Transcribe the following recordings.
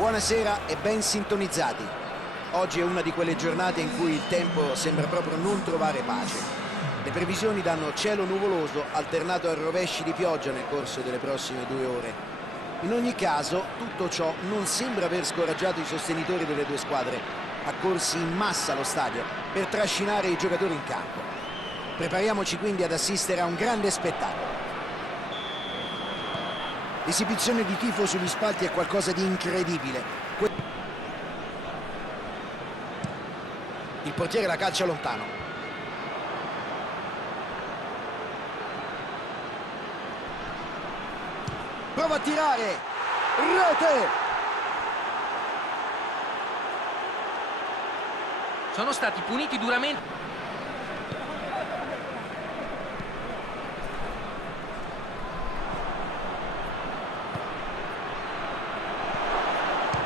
Buonasera e ben sintonizzati. Oggi è una di quelle giornate in cui il tempo sembra proprio non trovare pace. Le previsioni danno cielo nuvoloso alternato a rovesci di pioggia nel corso delle prossime 2 ore. In ogni caso, tutto ciò non sembra aver scoraggiato i sostenitori delle due squadre, accorsi in massa allo stadio per trascinare i giocatori in campo. Prepariamoci quindi ad assistere a un grande spettacolo. L'esibizione di tifo sugli spalti è qualcosa di incredibile. Il portiere la calcia lontano. Prova a tirare. Rete! Sono stati puniti duramente.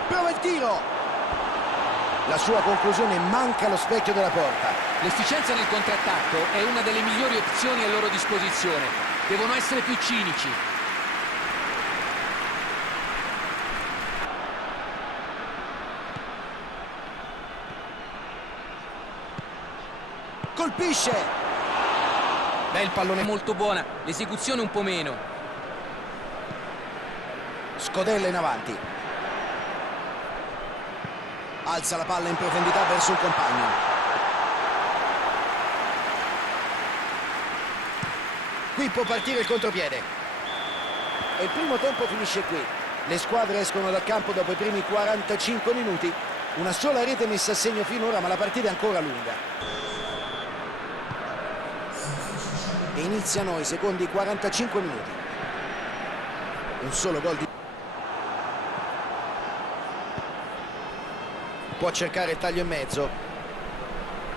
Prova il tiro. La sua conclusione manca allo specchio della porta. L'efficienza nel contrattacco è una delle migliori opzioni a loro disposizione. Devono essere più cinici. Colpisce. Bel pallone. Molto buona, l'esecuzione un po' meno. Scodella in avanti. Alza la palla in profondità verso il compagno. Qui può partire il contropiede. E il primo tempo finisce qui. Le squadre escono dal campo dopo i primi 45 minuti. Una sola rete messa a segno finora, ma la partita è ancora lunga. E iniziano i secondi 45 minuti. Un solo gol di... Può cercare il taglio in mezzo.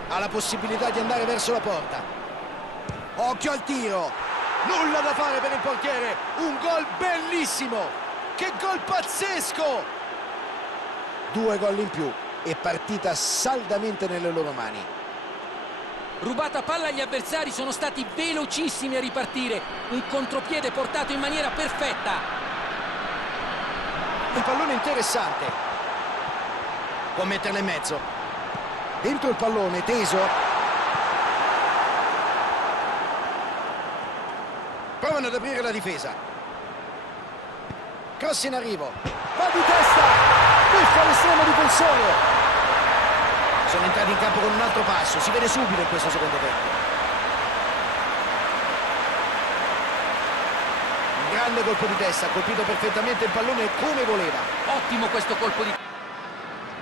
Ha la possibilità di andare verso la porta. Occhio al tiro. Nulla da fare per il portiere. Un gol bellissimo. Che gol pazzesco. 2 gol in più e partita saldamente nelle loro mani. Rubata palla agli avversari, sono stati velocissimi a ripartire. Un contropiede portato in maniera perfetta. Un pallone interessante. Può metterla in mezzo. Dentro il pallone, teso. Provano ad aprire la difesa. Cross in arrivo. Va di testa. Buffa l'estremo difensore. Sono entrati in campo con un altro passo. Si vede subito in questo secondo tempo. Un grande colpo di testa. Ha colpito perfettamente il pallone come voleva. Ottimo questo colpo di...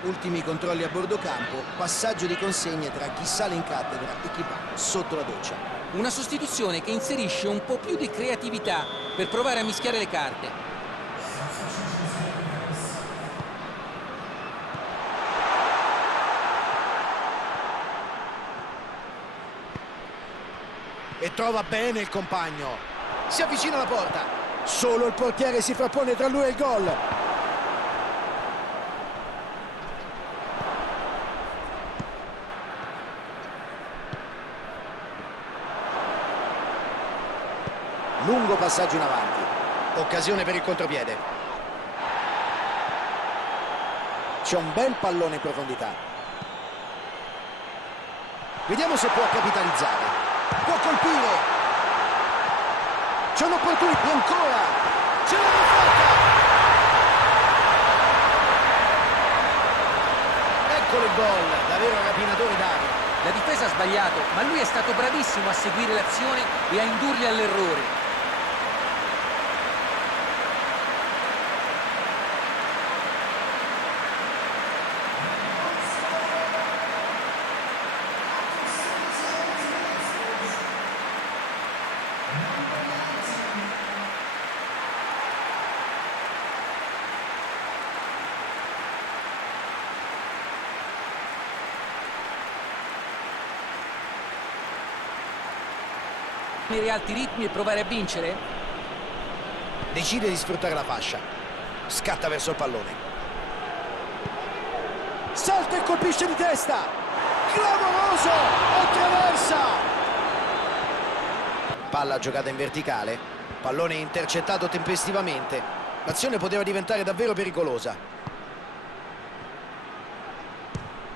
Ultimi controlli a bordo campo, passaggio di consegne tra chi sale in cattedra e chi va sotto la doccia. Una sostituzione che inserisce un po' più di creatività per provare a mischiare le carte. E trova bene il compagno. Si avvicina alla porta. Solo il portiere si frappone tra lui e il gol. Lungo passaggio in avanti. Occasione per il contropiede. C'è un bel pallone in profondità. Vediamo se può capitalizzare. Può colpire. C'è un'opportunità. E ancora. Ce l'ha fatta. Eccolo il gol. Davvero rapinatore d'aria. La difesa ha sbagliato, ma lui è stato bravissimo a seguire l'azione e a indurli all'errore. Alti ritmi e provare a vincere? Decide di sfruttare la fascia. Scatta verso il pallone. Salta e colpisce di testa. Clamoroso! Attraversa! Palla giocata in verticale. Pallone intercettato tempestivamente. L'azione poteva diventare davvero pericolosa.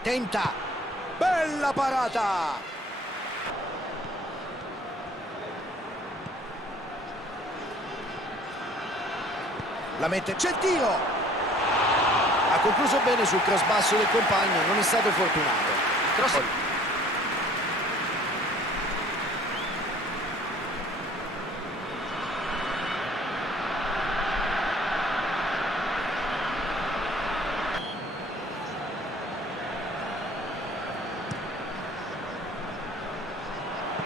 Tenta. Bella parata. La mette, c'è il tiro. Ha concluso bene sul cross basso del compagno, non è stato fortunato. Cross.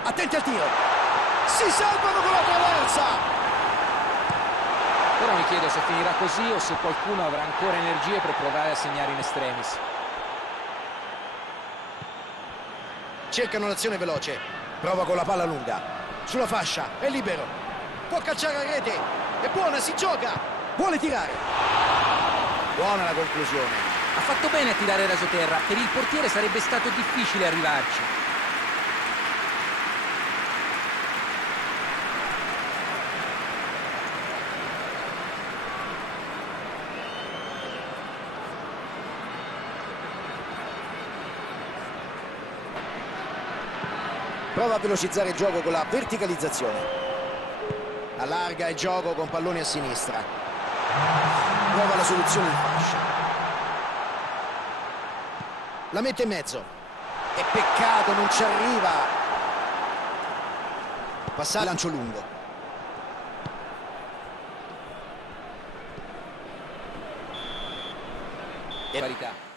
Attenti al tiro. Si salvano con la traversa. Ora mi chiedo se finirà così o se qualcuno avrà ancora energie per provare a segnare in extremis. Cercano l'azione veloce. Prova con la palla lunga. Sulla fascia, è libero. Può calciare a rete. È buona, si gioca. Vuole tirare. Buona la conclusione. Ha fatto bene a tirare rasoterra, per il portiere sarebbe stato difficile arrivarci. Prova a velocizzare il gioco con la verticalizzazione. Allarga il gioco con palloni a sinistra. Prova la soluzione in fascia. La mette in mezzo. E peccato, non ci arriva. Passa lancio lungo. Parità.